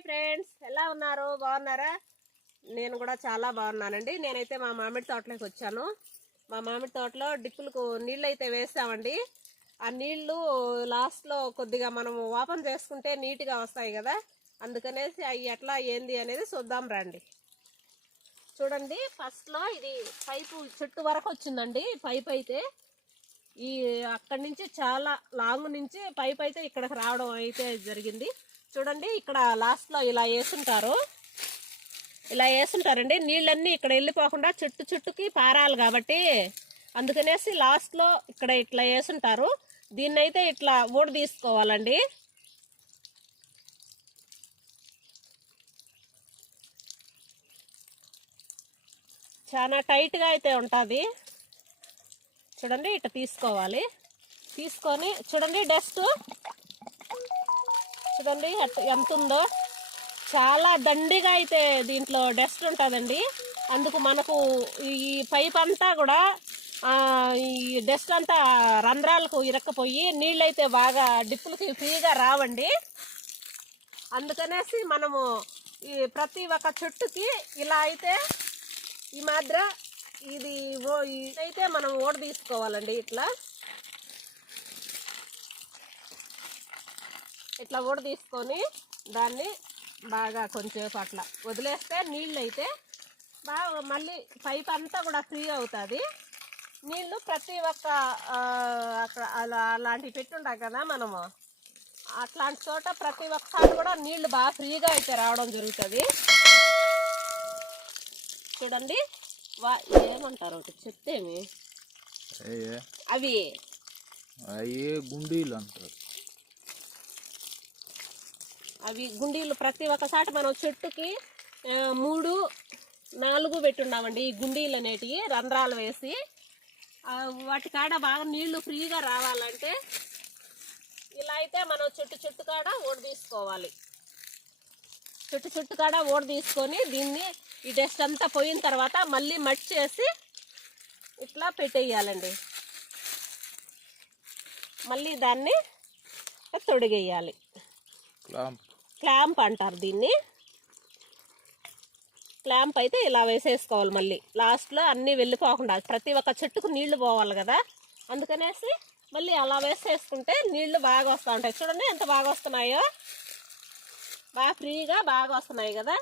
Hi friends ఎలా ఉన్నారు? బాగున్నారా? నేను కూడా చాలా బాగున్నానండి. నేనైతే మా మామిడి తోటలోకి వచ్చాను. మా మామిడి తోటలో డిప్పులకు నీళ్ళు అయితే వేసామండి ఆ నీళ్ళు లాస్ట్లో కొద్దిగా మనం ఓపెన్ చేసుకుంటే నీట్గా వస్తాయి కదా. అందుకనేసి అవి ఎట్లా ఏంది అనేది చూద్దాం రండి. చూడండి ఫస్ట్లో ఇది పైపు చెట్టు వరకు వచ్చిందండి పైప్ అయితే. ఈ అక్కడి నుంచి చాలా లాంగ్ నుంచి పైప్ అయితే ఇక్కడికి రావడం అయితే జరిగింది. చూడండి ఇక్కడ లాస్ట్లో ఇలా వేసుంటారు. ఇలా వేసుంటారండి. నీళ్ళన్నీ ఇక్కడ వెళ్ళిపోకుండా చుట్టు చుట్టుకి పారాలి కాబట్టి అందుకనేసి లాస్ట్లో ఇక్కడ ఇట్లా వేసుంటారు. దీన్నైతే ఇట్లా ఊడి తీసుకోవాలండి. చాలా టైట్గా అయితే ఉంటుంది. చూడండి ఇట్లా తీసుకోవాలి. తీసుకొని చూడండి డస్ట్ చూడండి ఎంత ఉందో చాలా దండిగా అయితే దీంట్లో డస్ట్ ఉంటుందండి. అందుకు మనకు ఈ పైప్ అంతా కూడా ఈ డస్ట్ అంతా రంధ్రాలకు ఇరక్కపోయి నీళ్ళైతే బాగా డిప్పులకి ఫ్రీగా రావండి. అందుకనేసి మనము ఈ ప్రతి ఒక్క చెట్టుకి ఇలా అయితే ఈ మాదిర ఇది ఓ ఇదైతే మనం ఓడ తీసుకోవాలండి ఇట్లా. ఇట్లా ఊడ తీసుకొని దాన్ని బాగా కొంచెంసేపు అట్లా వదిలేస్తే నీళ్ళు అయితే బాగా మళ్ళీ పైప్ అంతా కూడా ఫ్రీ అవుతుంది. నీళ్ళు ప్రతి ఒక్క అక్కడ అలా అలాంటివి పెట్టుంటాం కదా మనము. అట్లాంటి చోట ప్రతి ఒక్కసారి కూడా నీళ్ళు బాగా ఫ్రీగా అయితే రావడం జరుగుతుంది. చూడండి. వా ఏమంటారు ఒకటి చెప్తేమి అవి. అయ్యే గుండీలు అంటారు. అవి గుండీలు ప్రతి ఒక్కసారి మనం చెట్టుకి మూడు నాలుగు పెట్టున్నామండి ఈ గుండీలు అనేటివి రంధ్రాలు వేసి. వాటి కాడ బాగా నీళ్ళు ఫ్రీగా రావాలంటే ఇలా అయితే మనం చెట్టు చెట్టు కాడ ఓడి తీసుకోవాలి. చెట్టు చెట్టు కాడ ఓడి తీసుకొని దీన్ని ఈ డస్ట్ అంతా పోయిన తర్వాత మళ్ళీ మట్టి చేసి ఇట్లా పెట్టేయాలండి. మళ్ళీ దాన్ని తొడిగేయాలి. క్లాంప్ అంటారు దీన్ని. క్లాంప్ అయితే ఇలా వేసేసుకోవాలి మళ్ళీ. లాస్ట్లో అన్నీ వెళ్ళిపోకుండా ప్రతి ఒక్క చెట్టుకు నీళ్ళు పోవాలి కదా. అందుకనేసి మళ్ళీ అలా వేసేసుకుంటే నీళ్ళు బాగా వస్తూ ఉంటాయి. చూడండి ఎంత బాగా వస్తున్నాయో. బాగా ఫ్రీగా బాగా వస్తున్నాయి కదా.